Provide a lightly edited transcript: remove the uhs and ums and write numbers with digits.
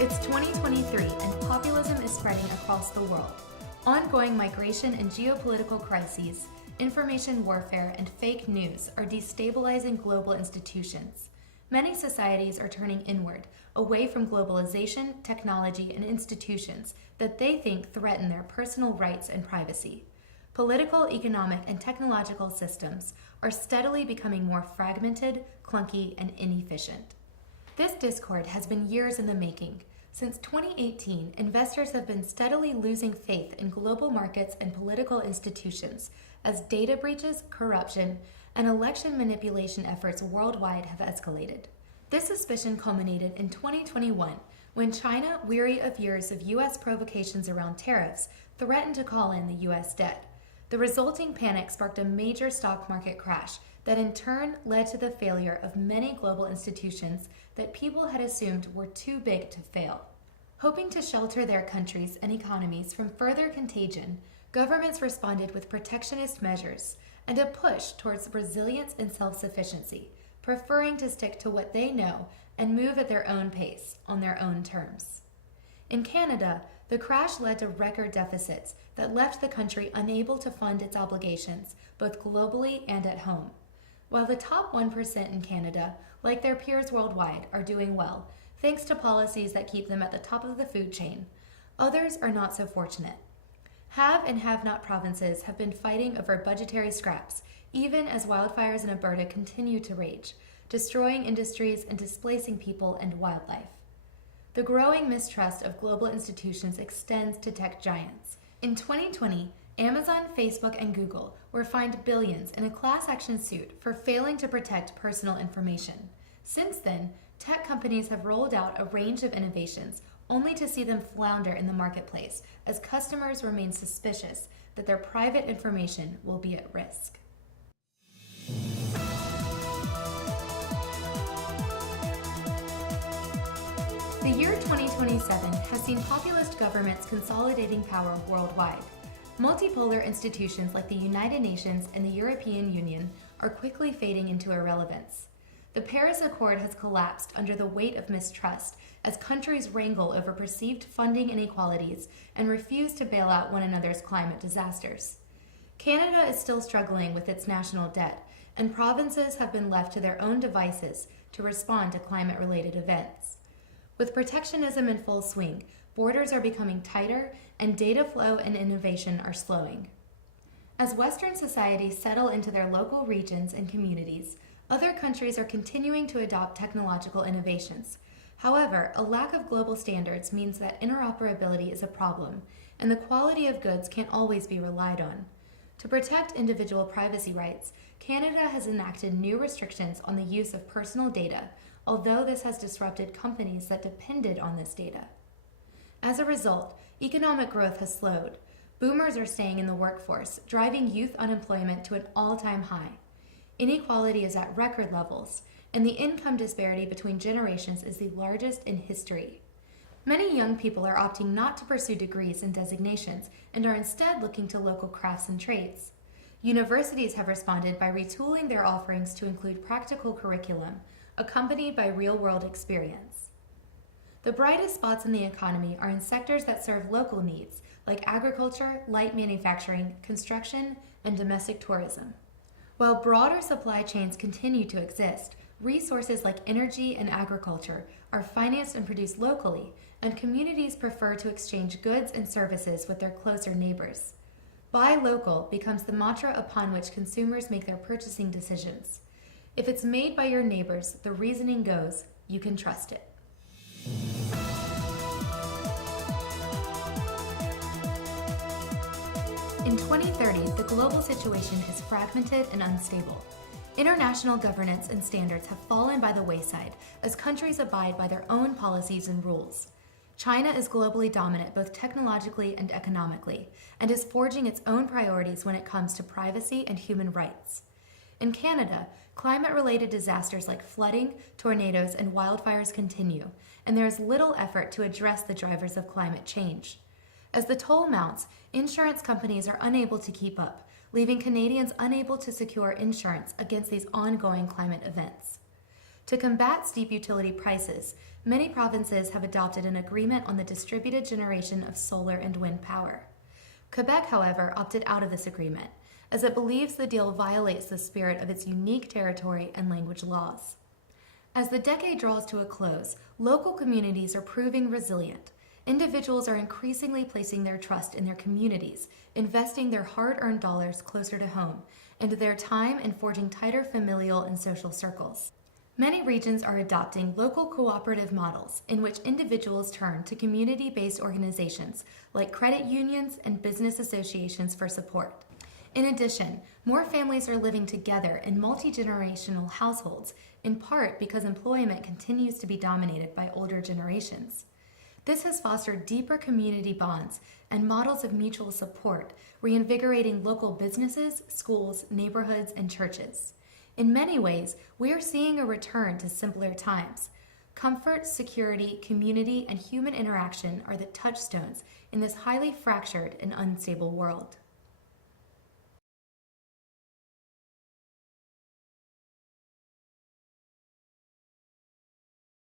It's 2023 and populism is spreading across the world. Ongoing migration and geopolitical crises, information warfare, and fake news are destabilizing global institutions. Many societies are turning inward, away from globalization, technology, and institutions that they think threaten their personal rights and privacy. Political, economic, and technological systems are steadily becoming more fragmented, clunky, and inefficient. This discord has been years in the making. Since 2018, investors have been steadily losing faith in global markets and political institutions as data breaches, corruption, and election manipulation efforts worldwide have escalated. This suspicion culminated in 2021 when China, weary of years of U.S. provocations around tariffs, threatened to call in the U.S. debt. The resulting panic sparked a major stock market crash that in turn led to the failure of many global institutions that people had assumed were too big to fail. Hoping to shelter their countries and economies from further contagion, governments responded with protectionist measures and a push towards resilience and self-sufficiency, preferring to stick to what they know and move at their own pace, on their own terms. In Canada, the crash led to record deficits that left the country unable to fund its obligations, both globally and at home. While the top 1% in Canada, like their peers worldwide, are doing well, thanks to policies that keep them at the top of the food chain, others are not so fortunate. Have and have-not provinces have been fighting over budgetary scraps, even as wildfires in Alberta continue to rage, destroying industries and displacing people and wildlife. The growing mistrust of global institutions extends to tech giants. In 2020, Amazon, Facebook, and Google were fined billions in a class action suit for failing to protect personal information. Since then, tech companies have rolled out a range of innovations only to see them flounder in the marketplace as customers remain suspicious that their private information will be at risk. The year 2027 has seen populist governments consolidating power worldwide. Multipolar institutions like the United Nations and the European Union are quickly fading into irrelevance. The Paris Accord has collapsed under the weight of mistrust as countries wrangle over perceived funding inequalities and refuse to bail out one another's climate disasters. Canada is still struggling with its national debt, and provinces have been left to their own devices to respond to climate-related events. With protectionism in full swing, borders are becoming tighter and data flow and innovation are slowing. As Western societies settle into their local regions and communities, other countries are continuing to adopt technological innovations. However, a lack of global standards means that interoperability is a problem, and the quality of goods can't always be relied on. To protect individual privacy rights, Canada has enacted new restrictions on the use of personal data, although this has disrupted companies that depended on this data. As a result, economic growth has slowed. Boomers are staying in the workforce, driving youth unemployment to an all-time high. Inequality is at record levels, and the income disparity between generations is the largest in history. Many young people are opting not to pursue degrees and designations and are instead looking to local crafts and trades. Universities have responded by retooling their offerings to include practical curriculum, accompanied by real-world experience. The brightest spots in the economy are in sectors that serve local needs, like agriculture, light manufacturing, construction, and domestic tourism. While broader supply chains continue to exist, resources like energy and agriculture are financed and produced locally, and communities prefer to exchange goods and services with their closer neighbors. Buy local becomes the mantra upon which consumers make their purchasing decisions. If it's made by your neighbors, the reasoning goes, you can trust it. In 2030, the global situation is fragmented and unstable. International governance and standards have fallen by the wayside as countries abide by their own policies and rules. China is globally dominant both technologically and economically, and is forging its own priorities when it comes to privacy and human rights. In Canada, climate-related disasters like flooding, tornadoes, and wildfires continue, and there is little effort to address the drivers of climate change. As the toll mounts, insurance companies are unable to keep up, leaving Canadians unable to secure insurance against these ongoing climate events. To combat steep utility prices, many provinces have adopted an agreement on the distributed generation of solar and wind power. Quebec, however, opted out of this agreement, as it believes the deal violates the spirit of its unique territory and language laws. As the decade draws to a close, local communities are proving resilient. Individuals are increasingly placing their trust in their communities, investing their hard-earned dollars closer to home, and their time in forging tighter familial and social circles. Many regions are adopting local cooperative models in which individuals turn to community-based organizations like credit unions and business associations for support. In addition, more families are living together in multi-generational households, in part because employment continues to be dominated by older generations. This has fostered deeper community bonds and models of mutual support, reinvigorating local businesses, schools, neighborhoods, and churches. In many ways, we are seeing a return to simpler times. Comfort, security, community, and human interaction are the touchstones in this highly fractured and unstable world.